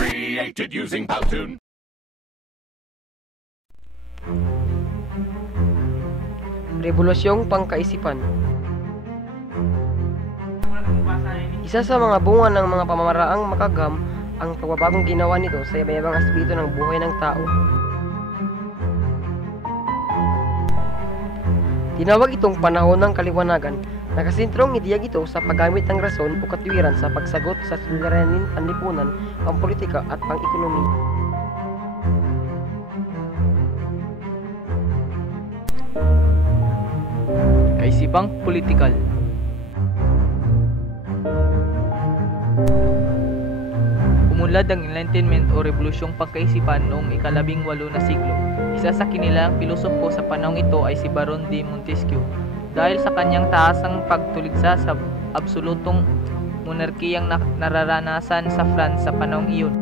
Created using Powtoon. Rebolusyong pangkaisipan. Isa sa mga bunga ng mga pamamaraang makagam ang pagbabagong ginawa nito sa iba-ibang aspeto ng buhay ng tao. Tinawag itong panahon ng kaliwanagan. Nakasentrong ideyang ito sa paggamit ng rason o katwiran sa pagsagot sa suliranin, panlipunan, pampolitika at pang-ekonomiya. Kaisipang politikal. Umunlad ang Enlightenment o Rebolusyong Pagkaisipan noong ika-18 na siglo. Isa sa kinilalang pilosopo sa panahong ito ay si Baron de Montesquieu. Dahil sa kanyang taasang pagtuligsa sa absolutong monarkiyang nararanasan sa France sa panahong iyon.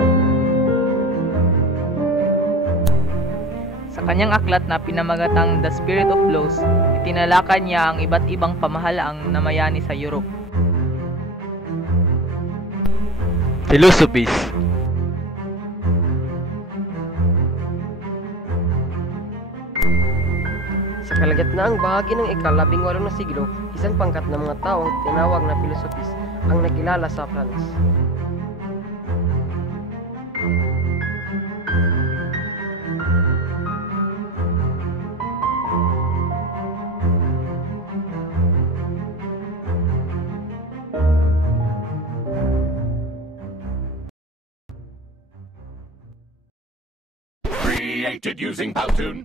Sa kanyang aklat na pinamagatang The Spirit of Laws, itinalakay niya ang iba't ibang pamahalaang namayani sa Europe. Philosophies. Sa kalagitnaang bahagi ng ika-18 na siglo, isang pangkat ng mga taong tinawag na filosofis ang nakilala sa France. Created using Powtoon.